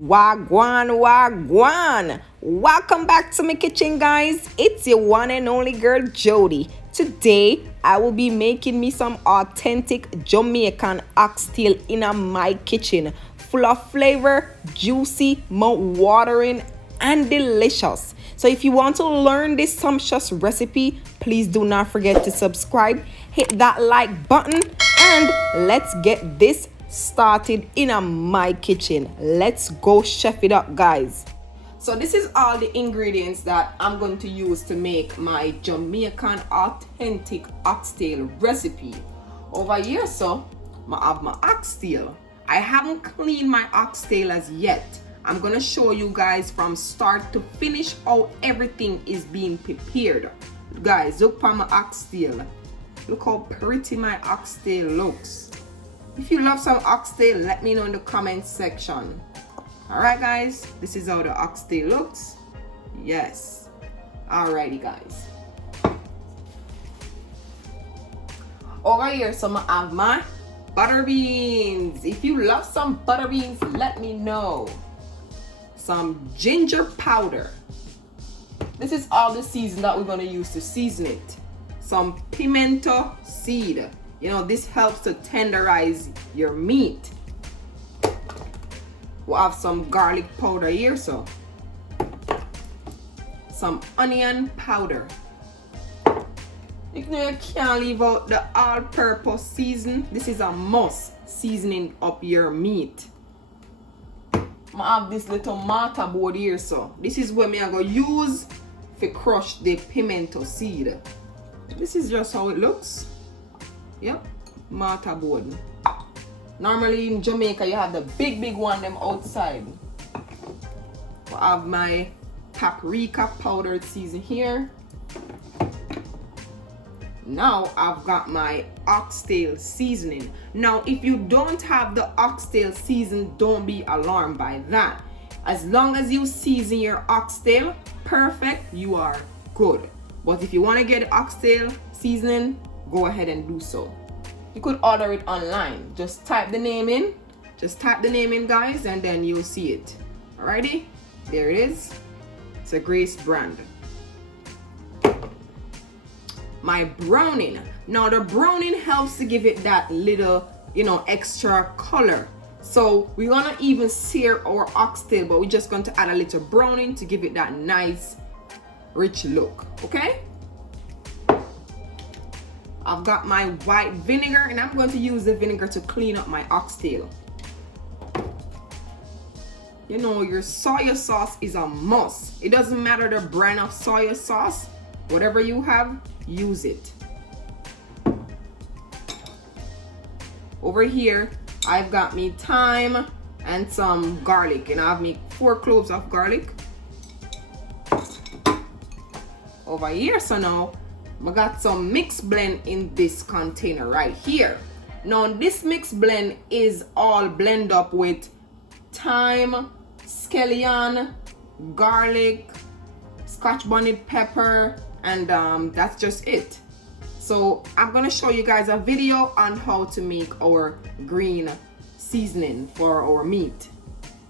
Wagwan, wagwan. Welcome back to my kitchen, guys. It's your one and only girl, Jody. Today, I will be making me some authentic Jamaican oxtail in my kitchen. Full of flavor, juicy, mouth-watering, and delicious. So if you want to learn this sumptuous recipe, please do not forget to subscribe, hit that like button, and let's get this started in my kitchen. Let's go chef it up, guys. So this is all the ingredients that I'm going to use to make my Jamaican authentic oxtail recipe. Over here, so I have my oxtail. I haven't cleaned my oxtail as yet. I'm gonna show you guys from start to finish how everything is being prepared. Guys, look for my oxtail. Look how pretty my oxtail looks. If you love some oxtail, let me know in the comment section. Alright guys, this is how the oxtail looks. Yes. Alrighty guys. Over here, so I have my butter beans. If you love some butter beans, let me know. Some ginger powder. This is all the season that we're going to use to season it. Some pimento seed. You know, this helps to tenderize your meat. We'll have some garlic powder here, so some onion powder. You can't leave out the all-purpose season. This is a must, seasoning up your meat. I have this little mortar board here, so this is what I'm going to use to crush the pimento seed. This is just how it looks. Yep, mortar board. Normally in Jamaica you have the big one them outside. I have my paprika powdered season here. Now I've got my oxtail seasoning. Now if you don't have the oxtail season, don't be alarmed by that. As long as you season your oxtail perfect, you are good. But if you want to get oxtail seasoning, go ahead and do so. You could order it online. Just type the name in. Just type the name in, guys, and then you'll see it. Alrighty, there it is. It's a Grace brand. My browning. Now the browning helps to give it that little, extra color. So we're gonna even sear our oxtail, but we're just going to add a little browning to give it that nice, rich look. Okay? I've got my white vinegar, and I'm going to use the vinegar to clean up my oxtail. You know, your soy sauce is a must. It doesn't matter the brand of soy sauce. Whatever you have, use it. Over here, I've got me thyme and some garlic, and I have me 4 cloves of garlic. Over here, so now I got some mixed blend in this container right here. Now this mixed blend is all blend up with thyme, scallion, garlic, scotch bonnet pepper, and that's just it. So I'm gonna show you guys a video on how to make our green seasoning for our meat.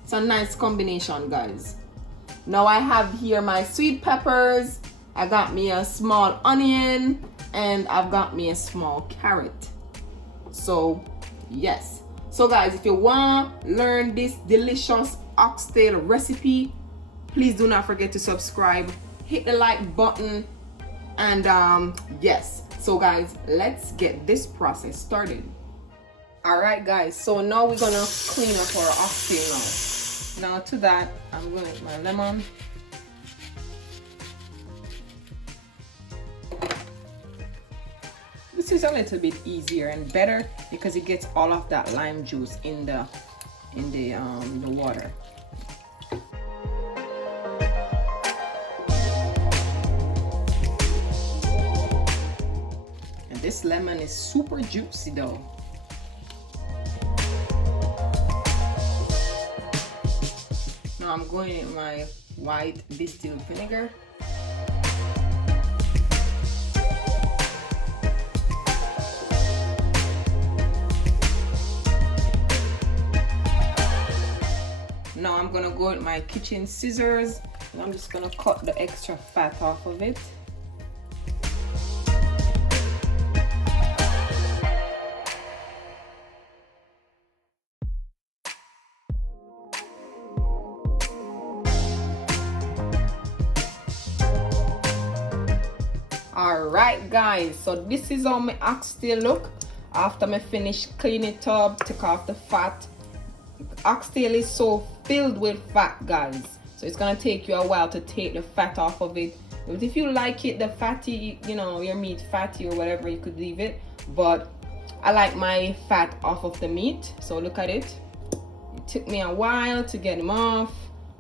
It's a nice combination, guys. Now I have here my sweet peppers. I got me a small onion, and I've got me a small carrot. So yes, so guys, if you want to learn this delicious oxtail recipe, please do not forget to subscribe, hit the like button, and yes. So guys, let's get this process started. Alright guys, so now we're gonna clean up our oxtail now. To that, I'm gonna get my lemon. This is a little bit easier and better because it gets all of that lime juice in the water. And this lemon is super juicy though. Now I'm going in my white distilled vinegar. Now I'm I'm gonna go with my kitchen scissors and I'm just gonna cut the extra fat off of it. Alright guys, so this is how my oxtail look after I finish cleaning it up, take off the fat. Oxtail is so filled with fat, guys, so it's gonna take you a while to take the fat off of it. But if you like it, the fatty, you know, your meat fatty or whatever, you could leave it, but I like my fat off of the meat. So look at it. It took me a while to get them off,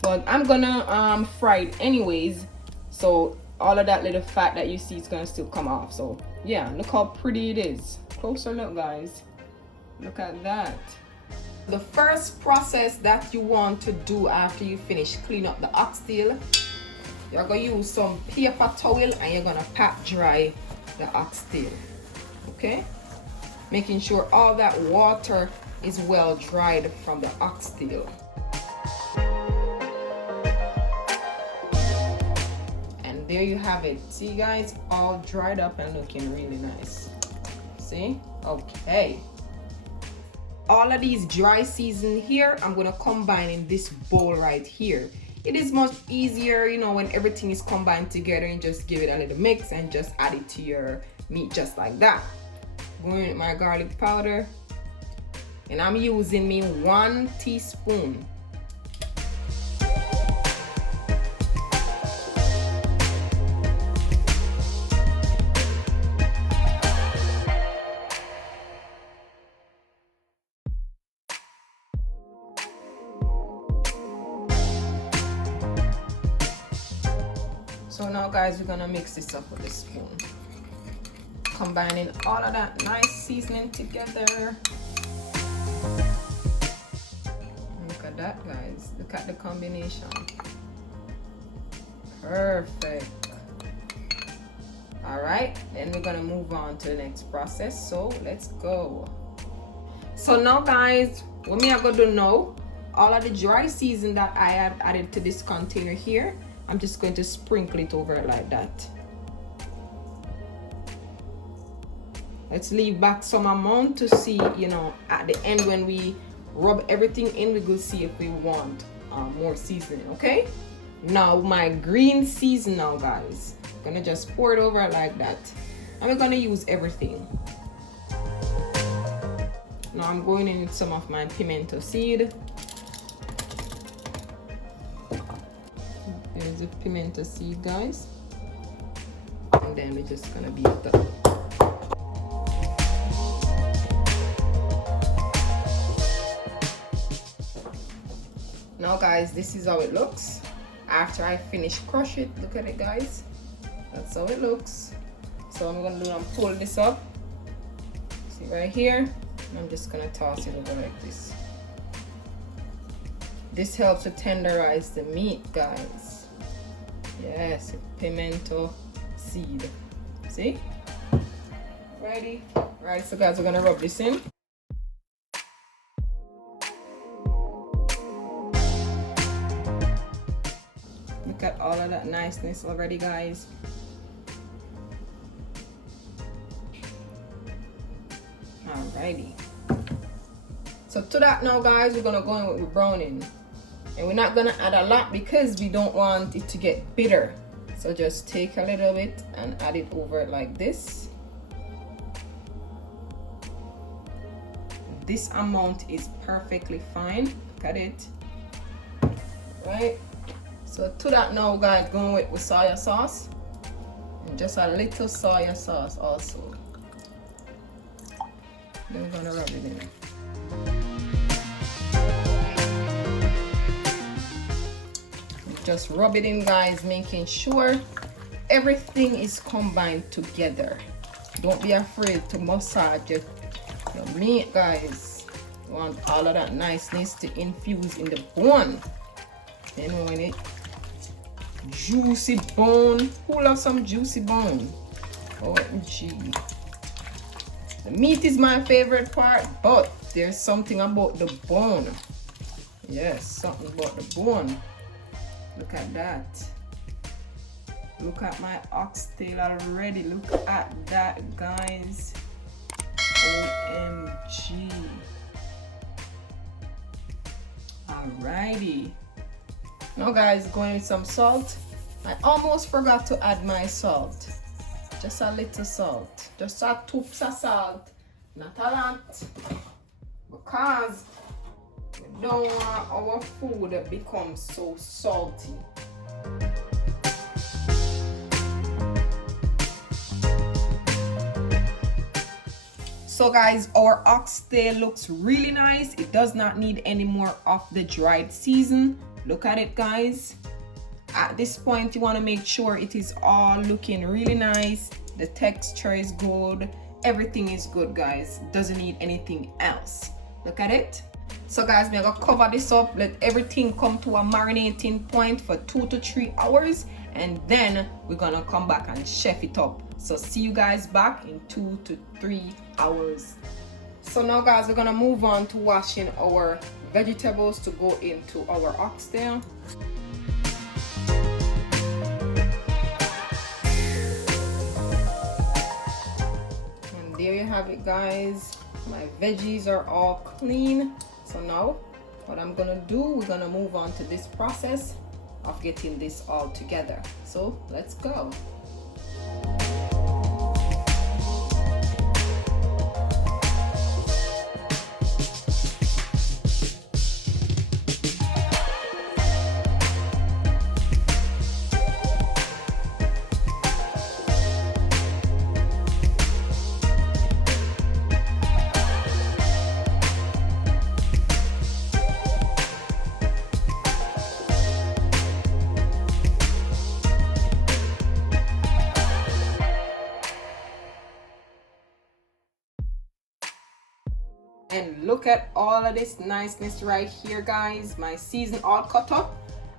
but I'm gonna fry it anyways, so all of that little fat that you see is gonna still come off. So yeah, look how pretty it is. Closer look, guys. Look at that. The first process that you want to do after you finish clean up the oxtail, you're gonna use some paper towel and you're gonna pat dry the oxtail. Okay, making sure all that water is well dried from the oxtail. And there you have it. See guys, all dried up and looking really nice. See? Okay. All of these dry season here, I'm gonna combine in this bowl right here. It is much easier, you know, when everything is combined together and just give it a little mix and just add it to your meat just like that. Going with my garlic powder, and I'm using me 1 teaspoon. So now guys, we're gonna mix this up with a spoon, combining all of that nice seasoning together. Look at that guys, look at the combination. Perfect. All right, then we're gonna move on to the next process, so let's go. So now guys, what me I gonna do now, all of the dry season that I have added to this container here, I'm just going to sprinkle it over it like that. Let's leave back some amount to see, you know, at the end when we rub everything in, we will see if we want more seasoning. Okay, now my green season now guys, I'm gonna just pour it over it like that, and we're gonna use everything. Now I'm going in with some of my pimento seed. There's a pimento seed guys, and then we're just gonna beat it up. Now guys, this is how it looks after I finish crush it. Look at it guys, that's how it looks. So I'm gonna do, I'm pull this up, see right here, and I'm just gonna toss it over like this. This helps to tenderize the meat guys. Yes, pimento seed. See? Ready? Right, so guys, we're gonna rub this in. Look at all of that niceness already, guys. Alrighty. So to that now, guys, we're gonna go in with browning. And we're not gonna add a lot because we don't want it to get bitter. So just take a little bit and add it over like this. This amount is perfectly fine. Look at it. Right? So to that now, guys, going with soya sauce. And just a little soya sauce also. Then we're gonna rub it in. Just rub it in, guys, making sure everything is combined together. Don't be afraid to massage your meat, guys. You want all of that niceness to infuse in the bone. Then when it juicy bone, who loves some juicy bone? OMG. The meat is my favorite part, but there's something about the bone. Yes, something about the bone. Look at that. Look at my oxtail already. Look at that, guys. OMG. Alrighty. Now guys, going with some salt. I almost forgot to add my salt. Just a little salt. Just a toops of salt. Not a lot. Because we don't want our food to become so salty. So guys, our oxtail looks really nice. It does not need any more of the dried season. Look at it, guys. At this point, you want to make sure it is all looking really nice. The texture is good. Everything is good, guys. Doesn't need anything else. Look at it. So guys, we're gonna cover this up. Let everything come to a marinating point for 2 to 3 hours. And then we're gonna come back and chef it up. So see you guys back in 2 to 3 hours. So now guys, we're gonna move on to washing our vegetables to go into our oxtail. And there you have it, guys. My veggies are all clean. So now what I'm gonna do, we're gonna move on to this process of getting this all together. So let's go. And look at all of this niceness right here, guys. My season all cut up,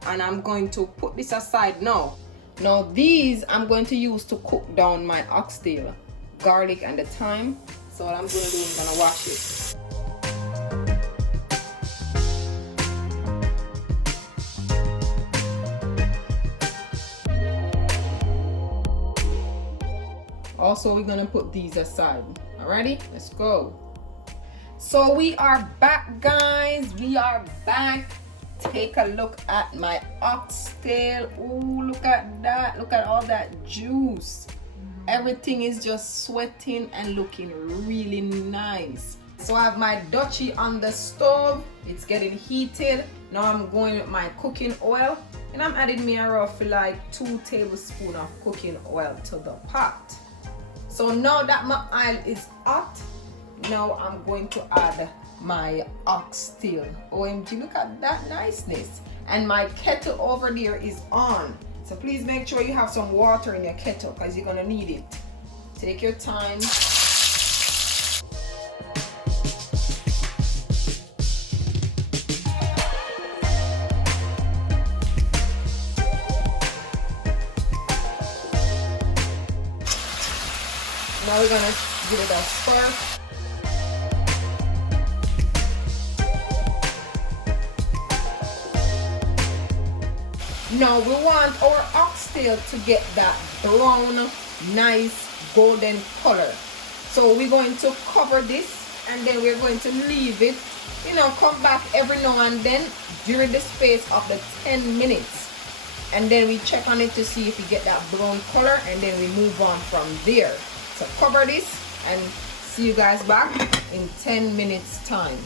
and I'm going to put this aside now. Now these I'm going to use to cook down my oxtail, garlic and the thyme. So what I'm going to do, I'm going to wash it. Also, we're going to put these aside. Alrighty, let's go. So we are back, guys. We are back. Take a look at my oxtail. Oh, look at that. Look at all that juice. Everything is just sweating and looking really nice. So I have my Dutchie on the stove. It's getting heated. Now I'm going with my cooking oil, and I'm adding me roughly like 2 tablespoons of cooking oil to the pot. So now that my oil is hot, now I'm going to add my oxtail. OMG, look at that niceness. And my kettle over there is on. So please make sure you have some water in your kettle because you're gonna need it. Take your time. Now we're gonna give it a stir. Now we want our oxtail to get that brown, nice, golden color. So we're going to cover this, and then we're going to leave it, come back every now and then during the space of the 10 minutes. And then we check on it to see if we get that brown color, and then we move on from there. So cover this and see you guys back in 10 minutes time.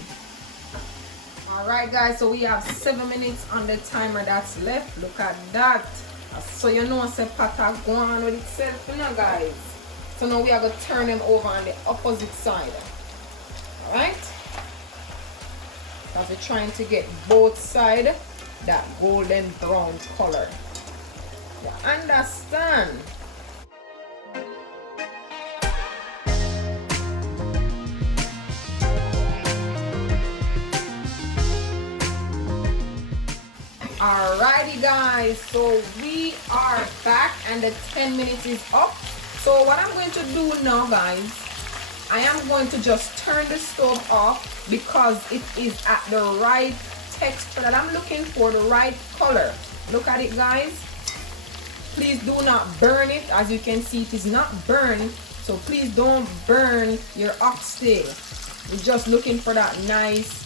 Alright guys, so we have 7 minutes on the timer that's left. Look at that. So you know say pata go on with itself, guys. So now we are going to turn them over on the opposite side. Alright? Because we're trying to get both sides that golden brown color. You understand? Alrighty guys, so we are back and the 10 minutes is up. So what I'm going to do now, guys, I am going to just turn the stove off because it is at the right texture that I'm looking for, the right color. Look at it, guys. Please do not burn it. As you can see, it is not burned, so please don't burn your oxtail. We're just looking for that nice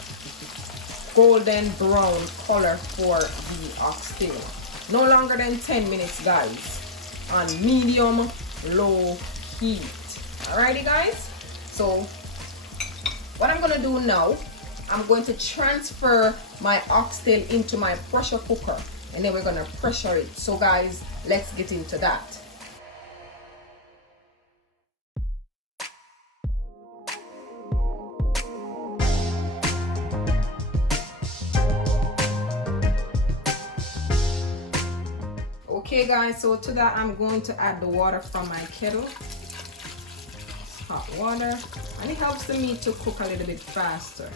golden brown color for the oxtail. No longer than 10 minutes, guys, on medium low heat. Alrighty, guys, so what I'm gonna do now, I'm going to transfer my oxtail into my pressure cooker, and then we're gonna pressure it. So guys, let's get into that. Okay guys, so to that I'm going to add the water from my kettle. It's hot water, and it helps the meat to cook a little bit faster.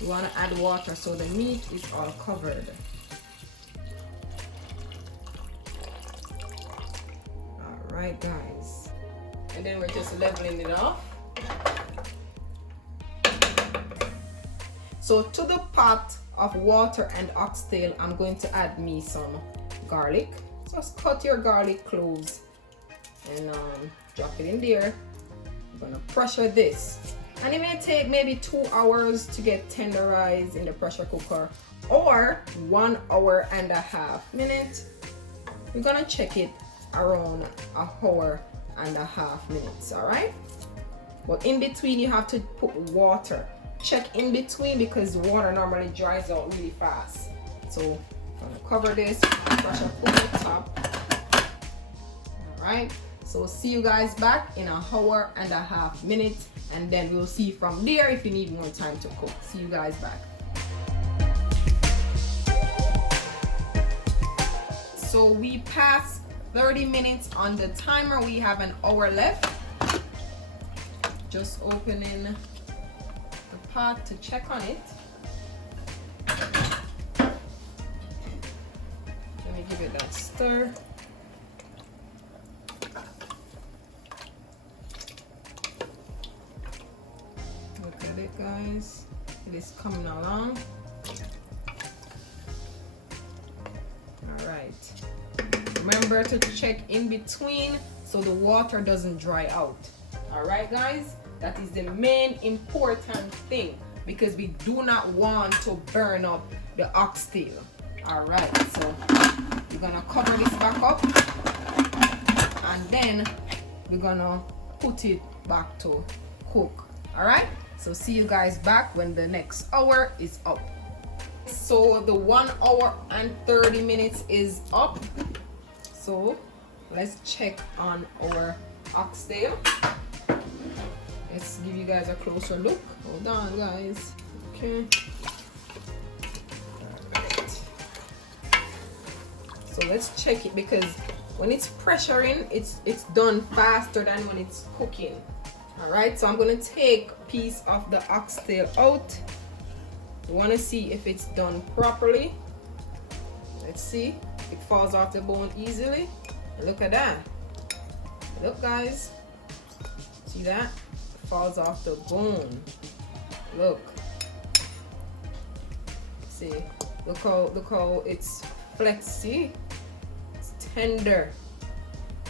You want to add water so the meat is all covered. Alright guys, and then we're just leveling it off. So to the pot of water and oxtail, I'm going to add me some garlic. Just cut your garlic cloves and drop it in there. I'm gonna pressure this, and it may take maybe 2 hours to get tenderized in the pressure cooker, or 1 hour and a half minutes. We're gonna check it around 1 hour and a half minutes. All right, but in between you have to put water. Check in between because the water normally dries out really fast. So I'm gonna cover this, pressure cook the top. All right, so see you guys back in 1 hour and a half minutes, and then we'll see from there if you need more time to cook. See you guys back. So we passed 30 minutes on the timer. We have 1 hour left. Just opening the pot to check on it. Let me give it that stir. Look at it, guys. It is coming along. All right. Remember to check in between so the water doesn't dry out. All right, guys. That is the main important thing, because we do not want to burn up the oxtail. All right, so we're gonna cover this back up, and then we're gonna put it back to cook. All right, so see you guys back when the next hour is up. So the 1 hour and 30 minutes is up. So let's check on our oxtail. Let's give you guys a closer look. Hold on, guys. Okay. So let's check it, because when it's pressuring, it's done faster than when it's cooking. All right, so I'm gonna take a piece of the oxtail out. You wanna see if it's done properly. Let's see. It falls off the bone easily. Look at that. Look, guys. See that? It falls off the bone. Look. See. Look how it's flexy. It's tender.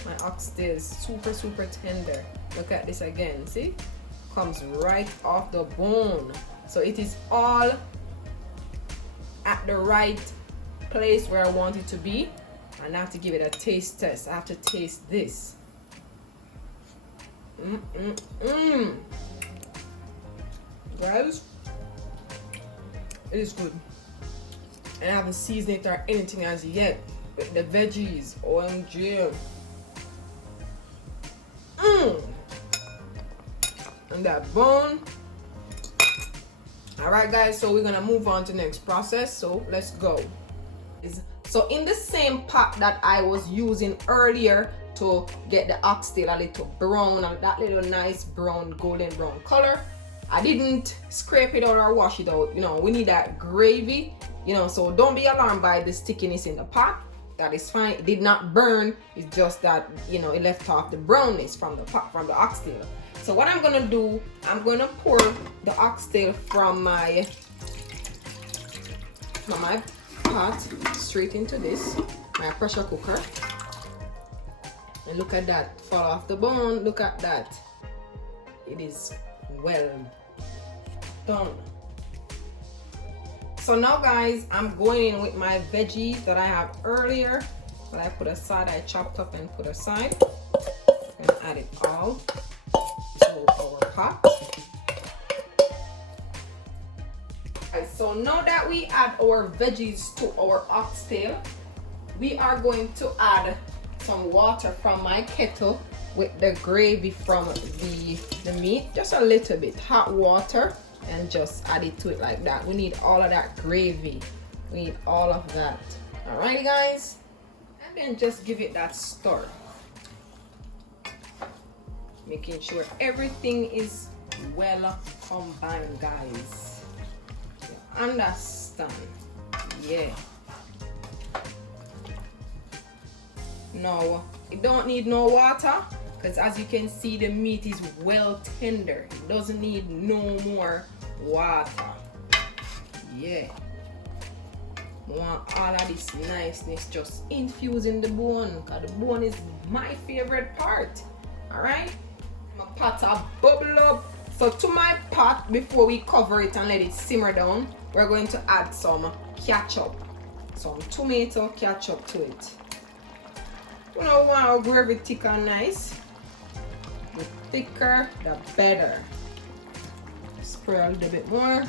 My oxtail is super tender. Look at this again. See? Comes right off the bone. So it is all at the right place where I want it to be. And I have to give it a taste test. I have to taste this. Guys, it is good. And I haven't seasoned it or anything as yet with the veggies. OMG. And that bone. Alright guys, so we're gonna move on to the next process. So let's go. So in the same pot that I was using earlier to get the oxtail a little brown, and that little nice brown, golden brown color, I didn't scrape it out or wash it out. You know, we need that gravy, you know, so don't be alarmed by the stickiness in the pot. That is fine. It did not burn. It's just that, you know, it left off the brownness from the pot, from the oxtail. So what I'm gonna do, I'm gonna pour the oxtail from my Now my pot straight into this, my pressure cooker. And look at that, fall off the bone, look at that. It is well done. So now guys, I'm going in with my veggies that I have earlier that I put aside, I chopped up and put aside. I'm gonna add it all to our pot. Alright, so now that we add our veggies to our oxtail, we are going to add some water from my kettle with the gravy from the meat, just a little bit hot water, and just add it to it like that. We need all of that gravy, we need all of that. Alright guys, and then just give it that stir, making sure everything is well combined, guys. You understand? Yeah. No, it don't need no water, because as you can see, the meat is well tender. It doesn't need no more water. Yeah, want all of this niceness just infusing the bone, because the bone is my favorite part. All right, my pot are bubble up. So to my pot, before we cover it and let it simmer down, we're going to add some ketchup, some tomato ketchup to it. You know, want our gravy thick and nice. The thicker, the better. Spray a little bit more.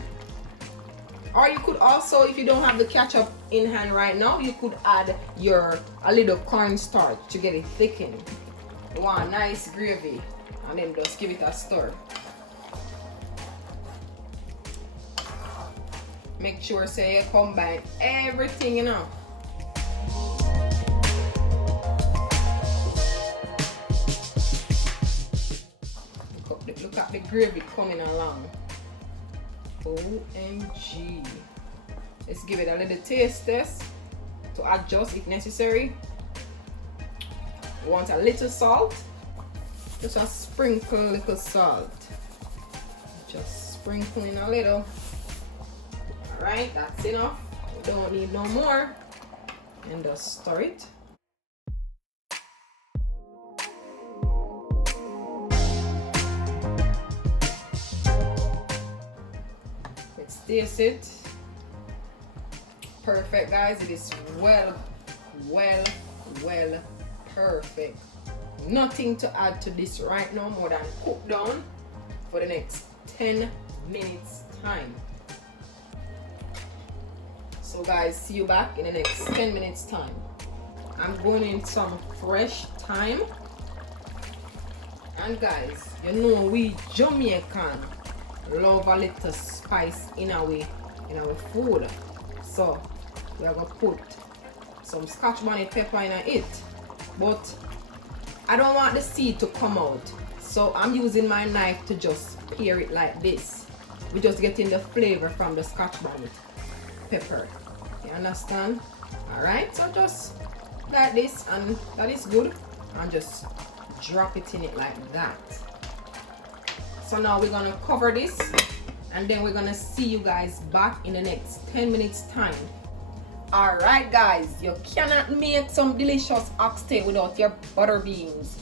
Or you could also, if you don't have the ketchup in hand right now, you could add a little cornstarch to get it thickened. You want a nice gravy, and then just give it a stir. Make sure say you combine everything, you know. Look at the gravy coming along. OMG. Let's give it a little taste test to adjust if necessary. You want a little salt, just a sprinkle little salt. Just sprinkling a little. Alright, that's enough. We don't need no more. And just stir it. Let's taste it. Perfect, guys. It is well perfect. Nothing to add to this right now more than cook down for the next 10 minutes time. So guys, see you back in the next 10 minutes time. I'm going in some fresh thyme. And guys, you know we Jamaican love a little spice in our food. So we are gonna put some scotch bonnet pepper in it. But I don't want the seed to come out. So I'm using my knife to just pare it like this. We're just getting the flavor from the scotch bonnet pepper. You understand? Alright, so just like this, and that is good. And just drop it in it like that. So now we're gonna cover this, and then we're gonna see you guys back in the next 10 minutes time. Alright guys, you cannot make some delicious oxtail without your butter beans.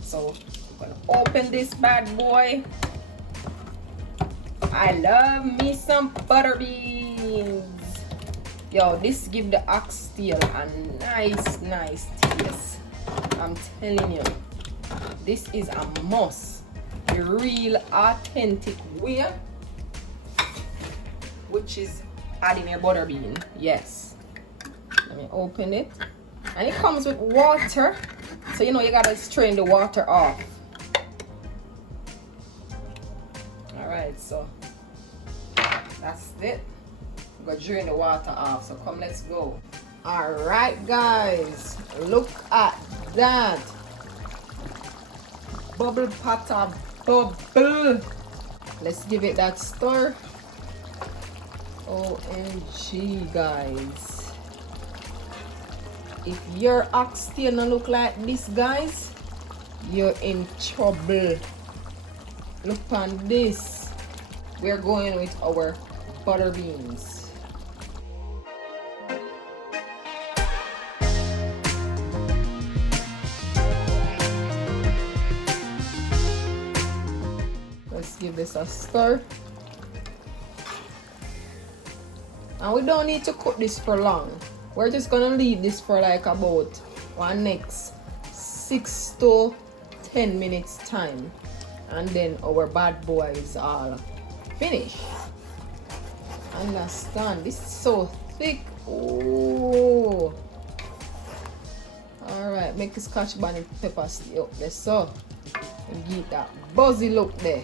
So I'm gonna open this bad boy. I love me some butter beans. Yo, this give the oxtail a nice taste. I'm telling you, this is a must. The real authentic way, which is adding a butter bean. Yes. Let me open it. And it comes with water, so you know you gotta strain the water off. Alright, so that's it. I'm gonna drain the water off, so come, let's go. Alright guys, look at that. Bubble patter bubble. Let's give it that stir. OMG guys, if your oxtail not look like this, guys, you're in trouble. Look on this. We're going with our butter beans. give this a stir. And we don't need to cook this for long. We're just gonna leave this for like about next 6 to 10 minutes time. And then our bad boy is all finished. Understand? This is so thick. Oh. Alright, make the scotch bonnet pepper stay up there so. And get that buzzy look there.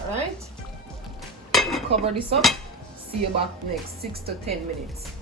Alright. Cover this up. See you back next 6 to 10 minutes.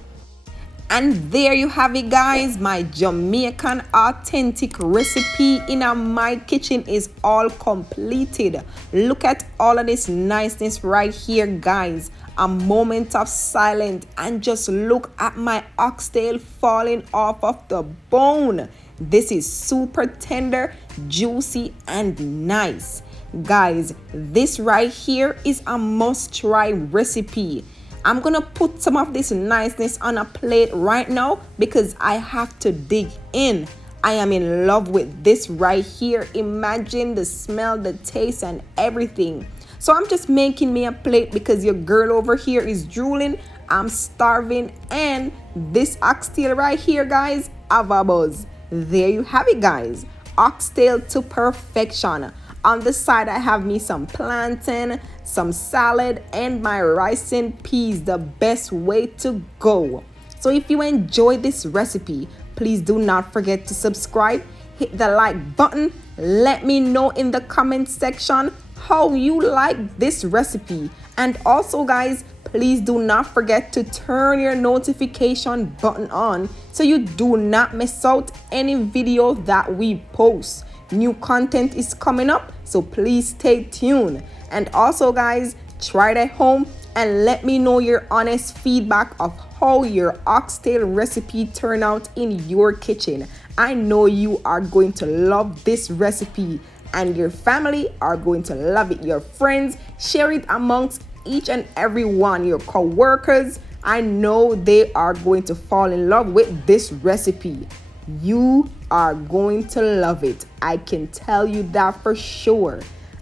And there you have it, guys. My Jamaican authentic recipe in my kitchen is all completed. Look at all of this niceness right here, guys. A moment of silence and just look at my oxtail falling off of the bone. This is super tender, juicy, and nice. Guys, this right here is a must-try recipe. I'm gonna put some of this niceness on a plate right now because I have to dig in. I am in love with this right here. Imagine the smell, the taste, and everything. So I'm just making me a plate because your girl over here is drooling. I'm starving, and this oxtail right here, guys, have a buzz. There you have it, guys. Oxtail to perfection. On the side, I have me some plantain, some salad, and my rice and peas, the best way to go. So if you enjoyed this recipe, please do not forget to subscribe, hit the like button. Let me know in the comment section how you like this recipe. And also, guys, please do not forget to turn your notification button on so you do not miss out any video that we post. New content is coming up, so please stay tuned. And also, guys, try it at home and let me know your honest feedback of how your oxtail recipe turned out in your kitchen. I know you are going to love this recipe and your family are going to love it. Your friends, share it amongst each and every one. Your co-workers, I know they are going to fall in love with this recipe. You are going to love it. I can tell you that for sure.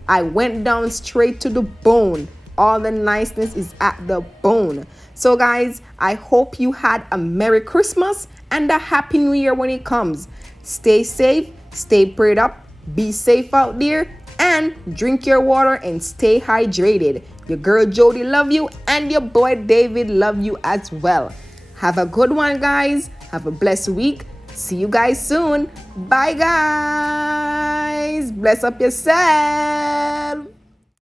I went down straight to the bone. All the niceness is at the bone. So guys, I hope you had a Merry Christmas and a Happy New Year when it comes. Stay safe, stay prayed up, be safe out there, and drink your water and stay hydrated. Your girl Jody love you, and your boy David love you as well. Have a good one, guys. Have a blessed week. See you guys soon. Bye, guys. Bless up yourself.